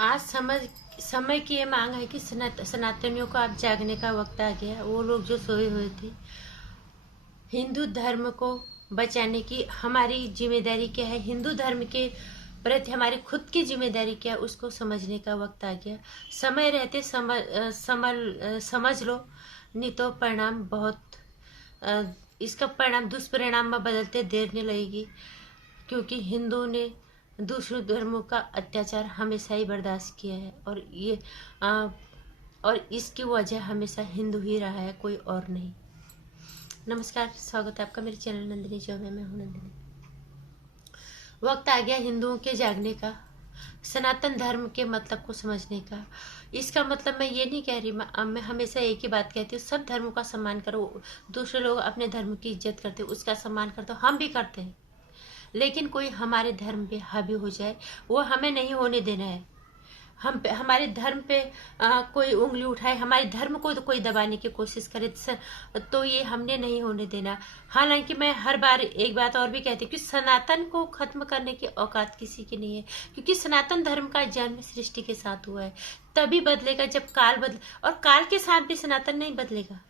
आज समय की ये मांग है कि सनातनियों को अब जागने का वक्त आ गया। वो लोग जो सोए हुए थे, हिंदू धर्म को बचाने की हमारी जिम्मेदारी क्या है, हिंदू धर्म के प्रति हमारी खुद की जिम्मेदारी क्या है, उसको समझने का वक्त आ गया। समय रहते समझ लो, नहीं तो परिणाम इसका परिणाम दुष्परिणाम में बदलते देर नहीं लगेगी। क्योंकि हिंदुओं ने दूसरे धर्मों का अत्याचार हमेशा ही बर्दाश्त किया है, और इसकी वजह हमेशा हिंदू ही रहा है, कोई और नहीं। नमस्कार, स्वागत है आपका मेरे चैनल नंदिनी जो में। मैं हूँ नंदिनी। वक्त आ गया हिंदुओं के जागने का, सनातन धर्म के मतलब को समझने का। इसका मतलब मैं ये नहीं कह रही, मैं हमेशा एक ही बात कहती हूँ, सब धर्मों का सम्मान करो। दूसरे लोग अपने धर्म की इज्जत करते, उसका सम्मान करते, हम भी करते हैं। लेकिन कोई हमारे धर्म पे हावी हो जाए, वो हमें नहीं होने देना है। हमारे धर्म पे कोई उंगली उठाए, हमारे धर्म को तो कोई दबाने की कोशिश करे, तो ये हमने नहीं होने देना। हालांकि मैं हर बार एक बात और भी कहती हूँ कि सनातन को खत्म करने की औकात किसी की नहीं है। क्योंकि सनातन धर्म का जन्म सृष्टि के साथ हुआ है, तभी बदलेगा जब काल बदले, और काल के साथ भी सनातन नहीं बदलेगा।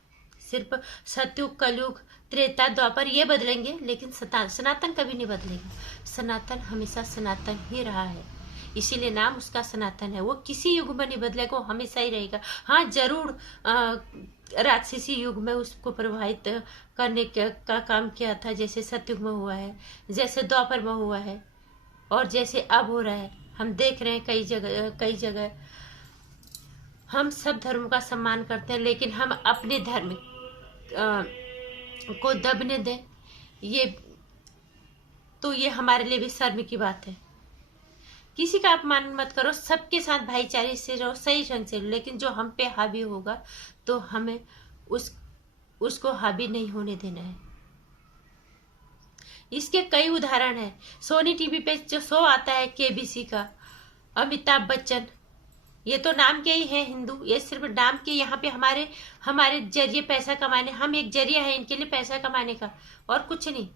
सिर्फ सतयुग, कलयुग, त्रेता, द्वापर ये बदलेंगे, लेकिन सनातन कभी नहीं बदलेगा। सनातन हमेशा सनातन ही रहा है, इसीलिए नाम उसका सनातन है। वो किसी युग में नहीं बदलेगा, वो हमेशा ही रहेगा। हाँ जरूर, राक्षसी युग में उसको प्रभावित करने का काम किया था, जैसे सतयुग में हुआ है, जैसे द्वापर में हुआ है, और जैसे अब हो रहा है। हम देख रहे हैं कई जगह। हम सब धर्मों का सम्मान करते हैं, लेकिन हम अपने धर्म को दबने दें, ये हमारे लिए भी शर्म की बात है। किसी का अपमान मत करो, सबके साथ भाईचारे से रहो, सही ढंग से रहो, लेकिन जो हम पे हावी होगा तो हमें उसको हावी नहीं होने देना है। इसके कई उदाहरण हैं। सोनी टीवी पे जो शो आता है केबीसी का, अमिताभ बच्चन, ये तो नाम के ही है हिंदू, ये सिर्फ नाम के। यहाँ पे हमारे जरिए पैसा कमाने, हम एक जरिया है इनके लिए पैसा कमाने का, और कुछ नहीं।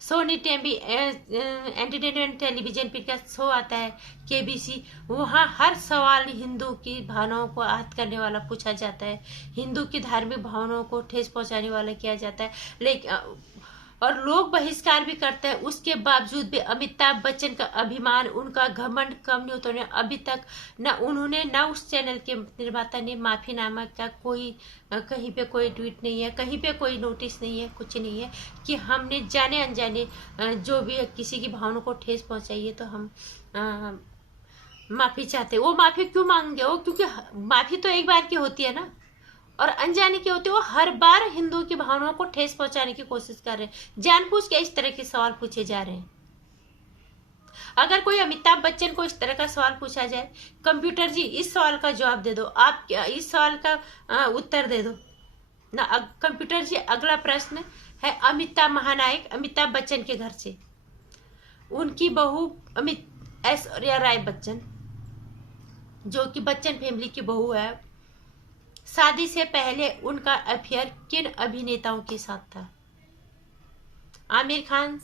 सोनी टीवी एंटरटेनमेंट टेलीविजन पे का शो आता है केबीसी, वहाँ हर सवाल हिंदू की भावनाओं को आहत करने वाला पूछा जाता है, हिंदू की धार्मिक भावनाओं को ठेस पहुंचाने वाला किया जाता है। लेकिन और लोग बहिष्कार भी करते हैं, उसके बावजूद भी अमिताभ बच्चन का अभिमान, उनका घमंड कम नहीं उतरने। अभी तक न उस चैनल के निर्माता ने माफीनामा का कोई कहीं पे कोई ट्वीट नहीं है, कहीं पे कोई नोटिस नहीं है, कुछ नहीं है कि हमने जाने अनजाने जो भी किसी की भावनाओं को ठेस पहुंचाई है तो हम माफी चाहते। वो माफी क्यों मांगेंगे? वो क्योंकि माफी तो एक बार की होती है ना, और अनजाने के होते, वो हर बार हिंदुओं की भावनाओं को ठेस पहुंचाने की कोशिश कर रहे हैं। जानबूझ के इस तरह के सवाल पूछे जा रहे हैं। अगर कोई अमिताभ बच्चन को इस तरह का सवाल पूछा जाए, कंप्यूटर जी इस सवाल का जवाब दे दो, आप इस सवाल का उत्तर दे दो ना। कंप्यूटर जी अगला प्रश्न है अमिताभ महानायक अमिताभ बच्चन के घर से, उनकी बहू ऐश्वर्या राय बच्चन, जो कि बच्चन फैमिली की बहू है, शादी से पहले उनका अफेयर किन अभिनेताओं के साथ था? आमिर खान,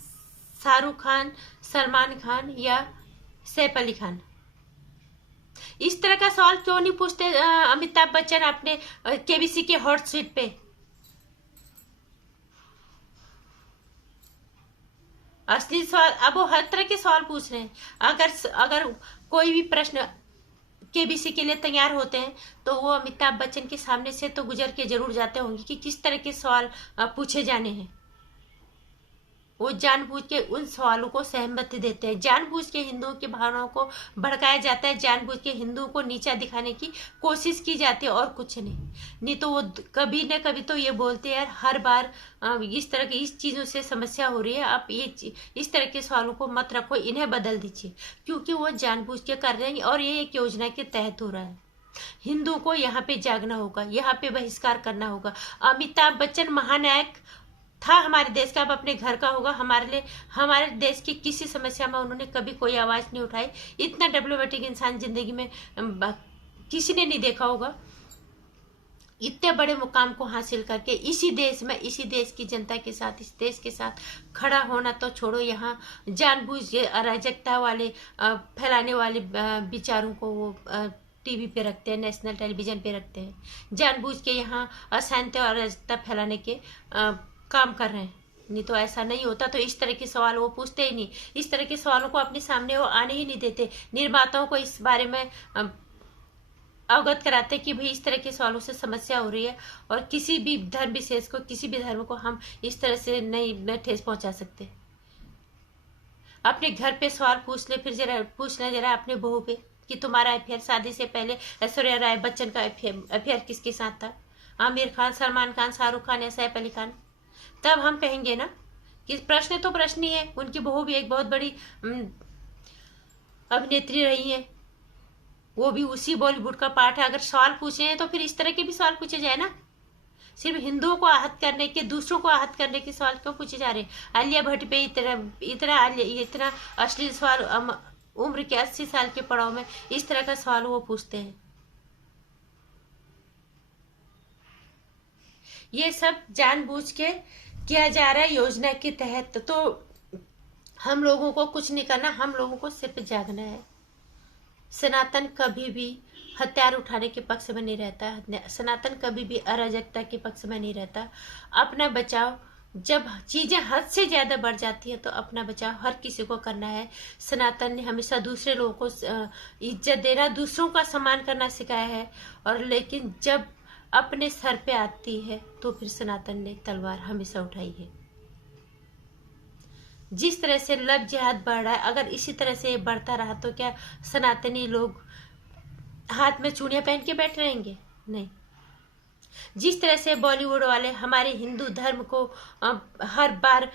शाहरुख खान, सलमान खान या सैफ अली खान? इस तरह का सवाल क्यों नहीं पूछते अमिताभ बच्चन अपने केबीसी के हॉट सीट पे? असली सवाल, अब वो हर तरह के सवाल पूछ रहे हैं। अगर कोई भी प्रश्न केबीसी के लिए तैयार होते हैं तो वो अमिताभ बच्चन के सामने से तो गुजर के जरूर जाते होंगे कि किस तरह के सवाल पूछे जाने हैं। वो जानबूझ के उन सवालों को सहमति देते हैं, जानबूझ के हिंदुओं की भावनाओं को भड़काया जाता है, जानबूझ के हिंदुओं को नीचा दिखाने की कोशिश की जाती है, और कुछ नहीं तो वो कभी न कभी तो ये बोलते हैं, यार हर बार इस तरह की इस चीज़ों से समस्या हो रही है, आप ये इस तरह के सवालों को मत रखो, इन्हें बदल दीजिए। क्योंकि वो जानबूझ के कर रहे हैं, और ये एक योजना के तहत हो रहा है। हिंदुओं को यहाँ पे जागना होगा, यहाँ पे बहिष्कार करना होगा। अमिताभ बच्चन महानायक था हमारे देश का, अब अपने घर का होगा। हमारे देश की किसी समस्या में उन्होंने कभी कोई आवाज नहीं उठाई। इतना डिप्लोमेटिक इंसान जिंदगी में किसी ने नहीं देखा होगा। इतने बड़े मुकाम को हासिल करके इसी देश में, इसी देश की जनता के साथ, इस देश के साथ खड़ा होना तो छोड़ो, यहाँ जानबूझ के अराजकता वाले फैलाने वाले विचारों को वो टीवी पे रखते हैं, नेशनल टेलीविजन पे रखते हैं, जानबूझ के यहाँ अशांति और अराजकता फैलाने के काम कर रहे हैं। नहीं तो ऐसा नहीं होता, तो इस तरह के सवाल वो पूछते ही नहीं, इस तरह के सवालों को अपने सामने वो आने ही नहीं देते। निर्माताओं को इस बारे में अवगत कराते कि भाई इस तरह के सवालों से समस्या हो रही है, और किसी भी धर्म विशेष को, किसी भी धर्म को हम इस तरह से नहीं ठेस पहुंचा सकते। अपने घर पे सवाल पूछ ले, फिर जरा पूछ ले जरा अपने बहू पे कि तुम्हारा अफेयर शादी से पहले ऐश्वर्या राय बच्चन का अफेयर किसके साथ था, आमिर खान, सलमान खान, शाहरुख खान या सैफ अली खान। तब हम कहेंगे ना कि प्रश्न तो प्रश्न ही है। उनकी बहू भी एक बहुत बड़ी अभिनेत्री रही है, वो भी उसी बॉलीवुड का पार्ट है। अगर सवाल पूछे हैं तो फिर इस तरह के भी सवाल पूछे जाए ना। सिर्फ हिंदुओं को आहत करने के, दूसरों को आहत करने के सवाल क्यों पूछे जा रहे हैं? आलिया भट्ट पे इतना अश्लील सवाल उम्र के 80 साल के पड़ाव में इस तरह का सवाल वो पूछते हैं। ये सब जानबूझ के किया जा रहा है योजना के तहत। तो हम लोगों को कुछ नहीं करना, हम लोगों को सिर्फ जागना है। सनातन कभी भी हथियार उठाने के पक्ष में नहीं रहता, सनातन कभी भी अराजकता के पक्ष में नहीं रहता। अपना बचाव, जब चीजें हद से ज्यादा बढ़ जाती है तो अपना बचाव हर किसी को करना है। सनातन ने हमेशा दूसरे लोगों को इज्जत देना, दूसरों का सम्मान करना सिखाया है, और लेकिन जब अपने सर पे आती है तो फिर सनातन ने तलवार हमेशा उठाई है। जिस तरह से लव जिहाद बढ़ रहा है, अगर इसी तरह से बढ़ता रहा तो क्या सनातनी लोग हाथ में चूड़ियां पहन के बैठ रहेंगे? नहीं। जिस तरह से बॉलीवुड वाले हमारे हिंदू धर्म को हर बार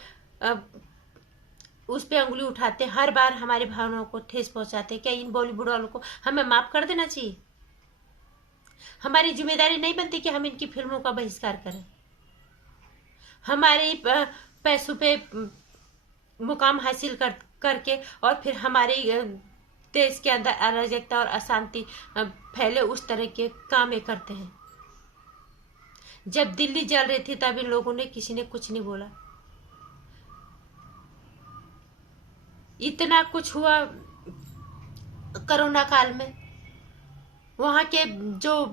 उस पे उंगली उठाते, हर बार हमारे भावनाओं को ठेस पहुंचाते, क्या इन बॉलीवुड वालों को हमें माफ कर देना चाहिए? हमारी जिम्मेदारी नहीं बनती कि हम इनकी फिल्मों का बहिष्कार करें। हमारे पैसों पे मुकाम हासिल करके और फिर हमारे देश के अंदर अराजकता और अशांति फैले, उस तरह के काम ये करते हैं। जब दिल्ली जल रही थी तब इन लोगों ने, किसी ने कुछ नहीं बोला। इतना कुछ हुआ कोरोना काल में, वहां के जो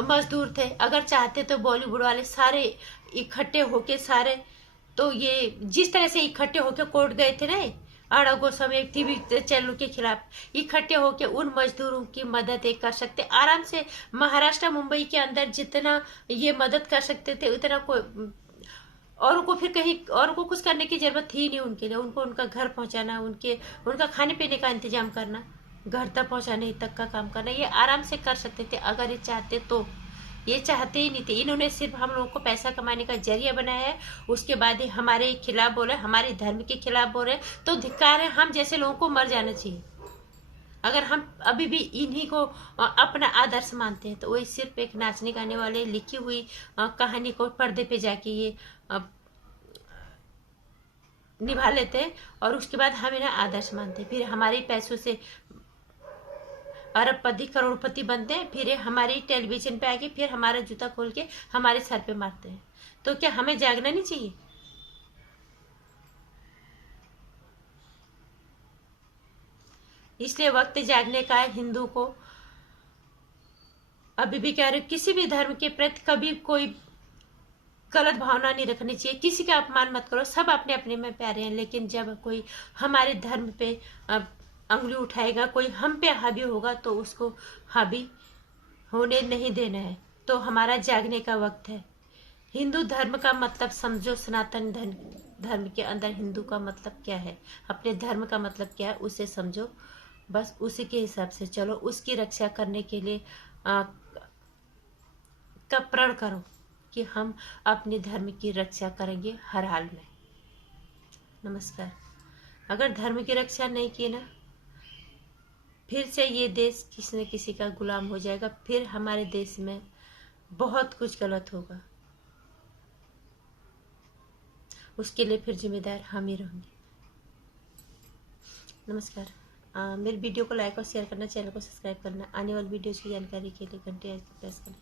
मजदूर थे अगर चाहते तो बॉलीवुड वाले सारे इकट्ठे होके, सारे तो ये जिस तरह से इकट्ठे होके कोर्ट गए थे ना आड़ा गोस्वामी टीवी चैनल के खिलाफ, इकट्ठे होके उन मजदूरों की मदद एक कर सकते आराम से। महाराष्ट्र, मुंबई के अंदर जितना ये मदद कर सकते थे उतना कोई और उनको फिर कहीं और को कुछ करने की जरूरत थी नहीं उनके लिए। उनको उनका घर पहुंचाना, उनका खाने पीने का इंतजाम करना, घर तक पहुंचाने तक का काम करना, ये आराम से कर सकते थे अगर ये चाहते तो। ये चाहते ही नहीं थे, इन्होंने सिर्फ हम लोगों को पैसा कमाने का जरिया बनाया है। उसके बाद ही हमारे खिलाफ बोले, हमारे धर्म के खिलाफ बोले, तो धिक्कार है। हम जैसे लोगों को मर जाना चाहिए। अगर हम अभी भी इन्हीं को अपना आदर्श मानते हैं तो वही सिर्फ एक नाचने गाने वाले लिखी हुई कहानी को पर्दे पे जाके ये निभा लेते हैं, और उसके बाद हम इन्हें आदर्श मानते हैं। फिर हमारे पैसों से अरबपति, करोड़पति बनते हैं, फिर हमारे टेलीविजन पे आके फिर हमारा जूता खोल के हमारे सर पे मारते हैं। तो क्या हमें जागना नहीं चाहिए? इसलिए वक्त जागने का है हिंदू को। अभी भी कह रहे, किसी भी धर्म के प्रति कभी कोई गलत भावना नहीं रखनी चाहिए, किसी का अपमान मत करो, सब अपने अपने में प्यारे हैं। लेकिन जब कोई हमारे धर्म पे अंगुली उठाएगा, कोई हम पे हावी होगा, तो उसको हावी होने नहीं देना है। तो हमारा जागने का वक्त है। हिंदू धर्म का मतलब समझो, सनातन धर्म के अंदर हिंदू का मतलब क्या है, अपने धर्म का मतलब क्या है, उसे समझो। बस उसी के हिसाब से चलो, उसकी रक्षा करने के लिए का प्रण करो कि हम अपने धर्म की रक्षा करेंगे हर हाल में। नमस्कार। अगर धर्म की रक्षा नहीं की ना, फिर से ये देश किसी न किसी का गुलाम हो जाएगा, फिर हमारे देश में बहुत कुछ गलत होगा। उसके लिए फिर जिम्मेदार हम ही रहेंगे। नमस्कार। मेरे वीडियो को लाइक और शेयर करना, चैनल को सब्सक्राइब करना, आने वाली वीडियोज की जानकारी के लिए घंटे प्रेस करना।